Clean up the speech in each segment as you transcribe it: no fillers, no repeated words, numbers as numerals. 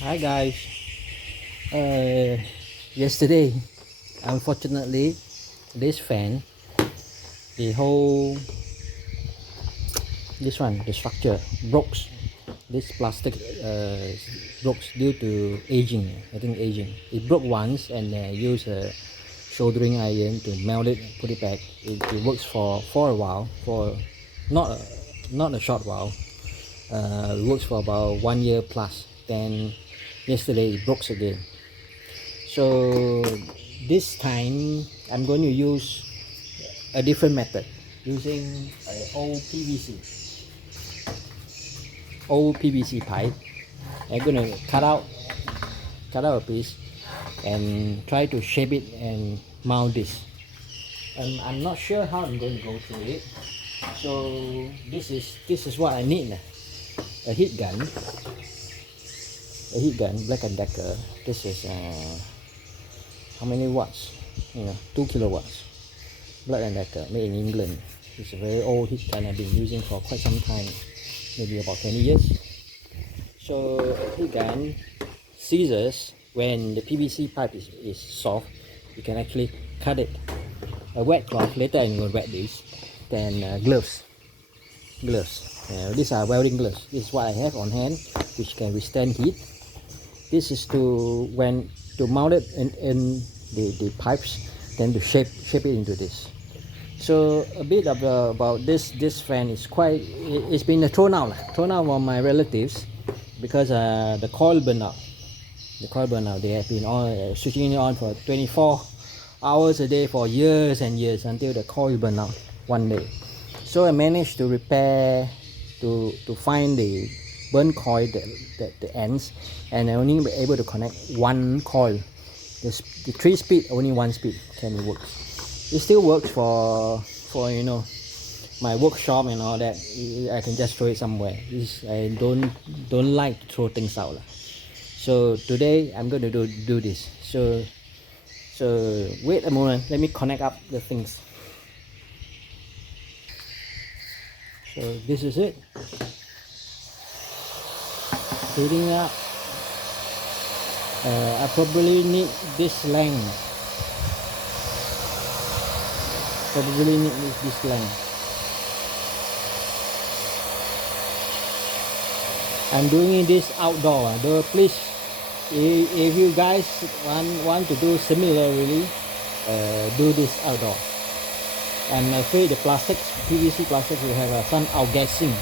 Hi guys. Yesterday, unfortunately, this fan, the whole the structure broke. This plastic broke due to aging. I think aging. It broke once, and use a soldering iron to melt it, put it back. It works for a while, for not a, not a short while. It works for about 1 year plus. Then yesterday it broke again. So this time I'm going to use a different method using old PVC pipe. I'm going to cut out a piece and try to shape it and mount this. I'm not sure how I'm going to go through it. So this is what I need. A heat gun, Black and Decker. This is how many watts? 2 kilowatts. Black and Decker, made in England. It's a very old heat gun I've been using for quite some time, maybe about 20 years. So heat gun, scissors. When the PVC pipe is soft, you can actually cut it. A wet cloth. Later I'm going to wet this. Then gloves. These are welding gloves. This is what I have on hand, which can withstand heat. This is to mount it in the pipes, then to shape it into this. So a bit of about this fan is it's been thrown out on my relatives because the coil burned out. They have been on switching it on for 24 hours a day for years and years until the coil burned out one day. So I managed to repair, to find the burn coil that the ends, and I only be able to connect one coil. The 3-speed, only 1 speed can work. It still works for my workshop and all that. I can just throw it somewhere. I don't like to throw things out. So today I'm going to do this. So wait a moment, let me connect up the things. So this is it. Heating up. I probably need this length. I'm doing this outdoor. Though please, if you guys want to do similarly, do this outdoor. I'm afraid the PVC plastics will have some outgassing.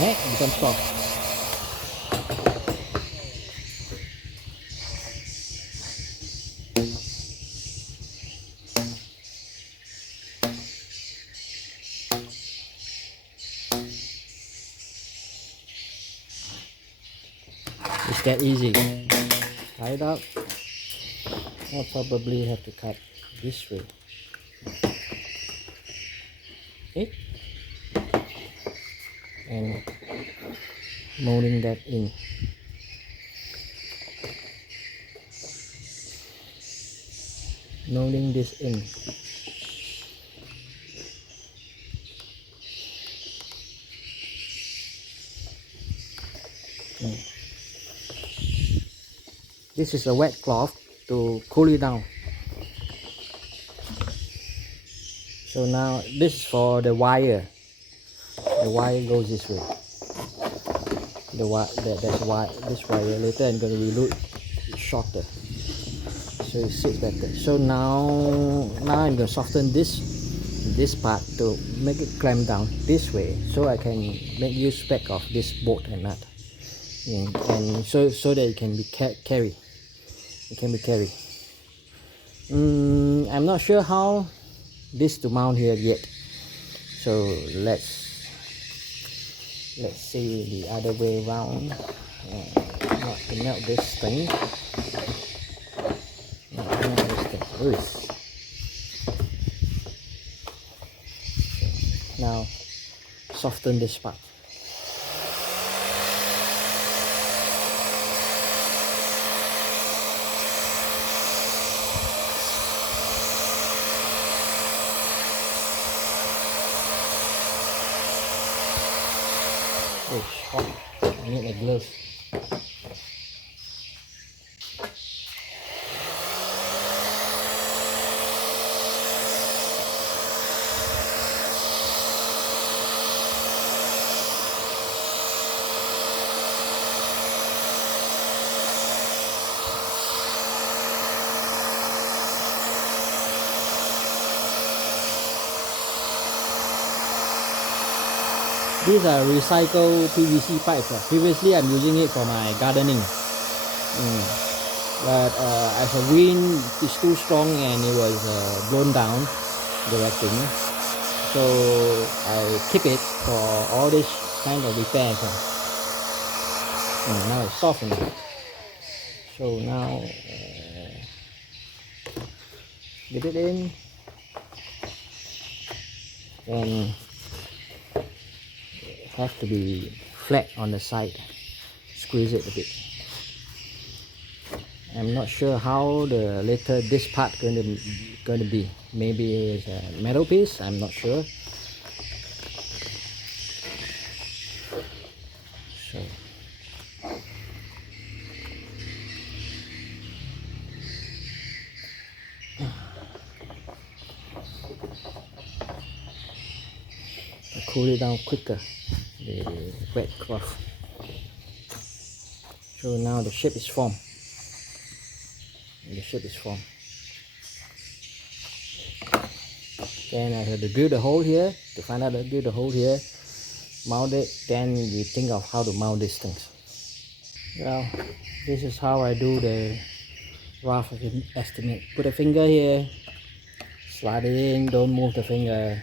It becomes soft. It's that easy. Tie it up. I'll probably have to cut this way. Okay. And molding that in. Molding this in. This is a wet cloth to cool it down. So now this is for the wire. The wire goes this way. That's why this wire later I'm going to reload it shorter, so it sits better. So now I'm going to soften this part to make it clamp down this way, so I can make use back of this bolt and nut, and so that it can be carried. I'm not sure how this to mount here yet, so let's see the other way around. not to melt this thing. Not to melt this thing. Ooh. Now soften this part. Oh, hot. I need a glove. These are recycled PVC pipes. Previously, I'm using it for my gardening. But as the wind is too strong and it was blown down, the racking, so I keep it for all this kind of repairs. Now it's softened. So now get it in and have to be flat on the side. Squeeze it a bit. I'm not sure how the later this part going to be. Maybe it's a metal piece. I'm not sure. So cool it down quicker, the wet cloth. So now the shape is formed. The shape is formed. Then I have to drill the hole here. To find out, drill the hole here, mount it. Then we think of how to mount these things. Well, this is how I do the rough estimate. Put a finger here, slide it in. Don't move the finger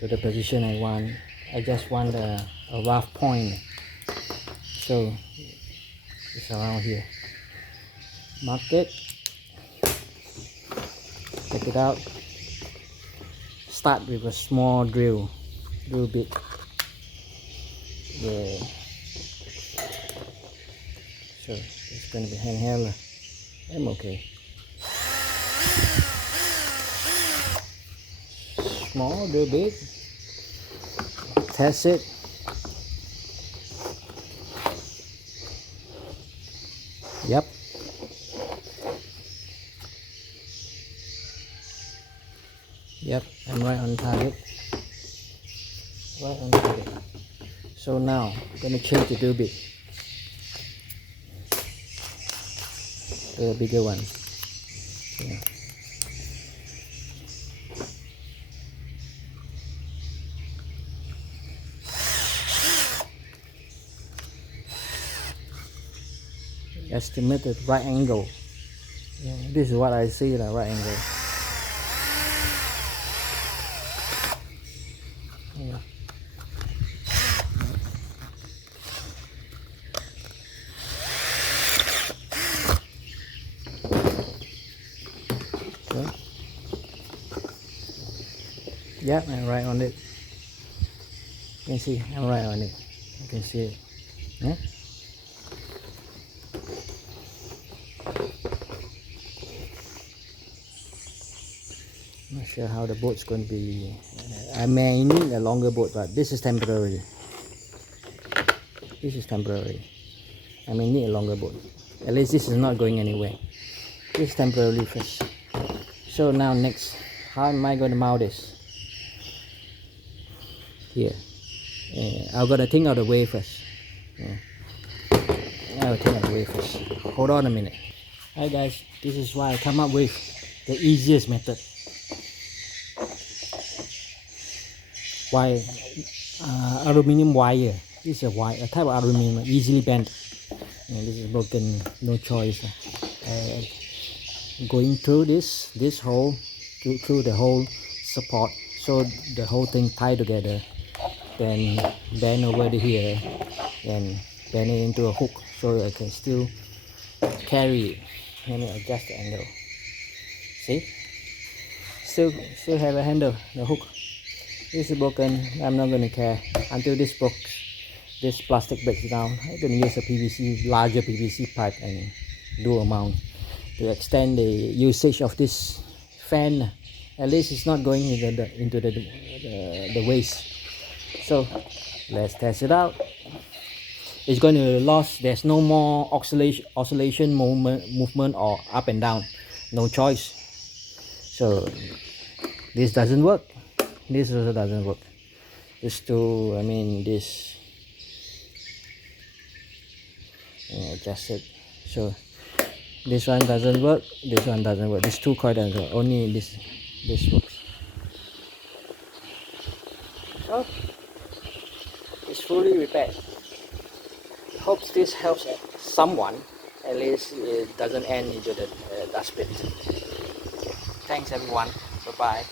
to the position I want. I just want a rough point. So it's around here. Mark it. Take it out. Start with a small drill bit. Yeah. So it's going to be handheld. I'm okay. Small, drill bit. Test it. Yep. Yep, I'm right on target. Right on target. So now I'm gonna change the drill bit to a bigger one. Yeah. Estimated right angle. Yeah, this is what I see, the right angle. Yeah. Okay. Yeah, I'm right on it. You can see I'm right on it. You can see it. Yeah. Not sure how the boat's going to be. I may need a longer boat, but this is temporary. This is temporary. I may need a longer boat. At least this is not going anywhere. This is temporarily first. So now next, how am I going to mount this? Here. I'm going to think of the way first. I'll think of the way first. Hold on a minute. Hi guys, this is why I come up with the easiest method. Why aluminum wire. This is a wire, a type of aluminum, easily bent. And this is broken, no choice. Going through this hole, through the whole support, so the whole thing tied together. Then bend over to here and bend it into a hook. so I can still carry it. Let me adjust the angle. See, still have a handle. The hook this is broken. I'm not gonna care until this plastic breaks down. I'm gonna use a PVC, larger PVC pipe and do a mount to extend the usage of this fan. At least it's not going into the waste. So let's test it out. It's going to lose. There's no more oscillation movement or up and down. No choice. So this doesn't work. This also doesn't work. This two, I mean this. Adjust it. So this one doesn't work. This one doesn't work. This two coil doesn't work. Only this works. So it's fully repaired. Hope this helps someone. At least it doesn't end into the dustbin. Thanks everyone. Bye bye.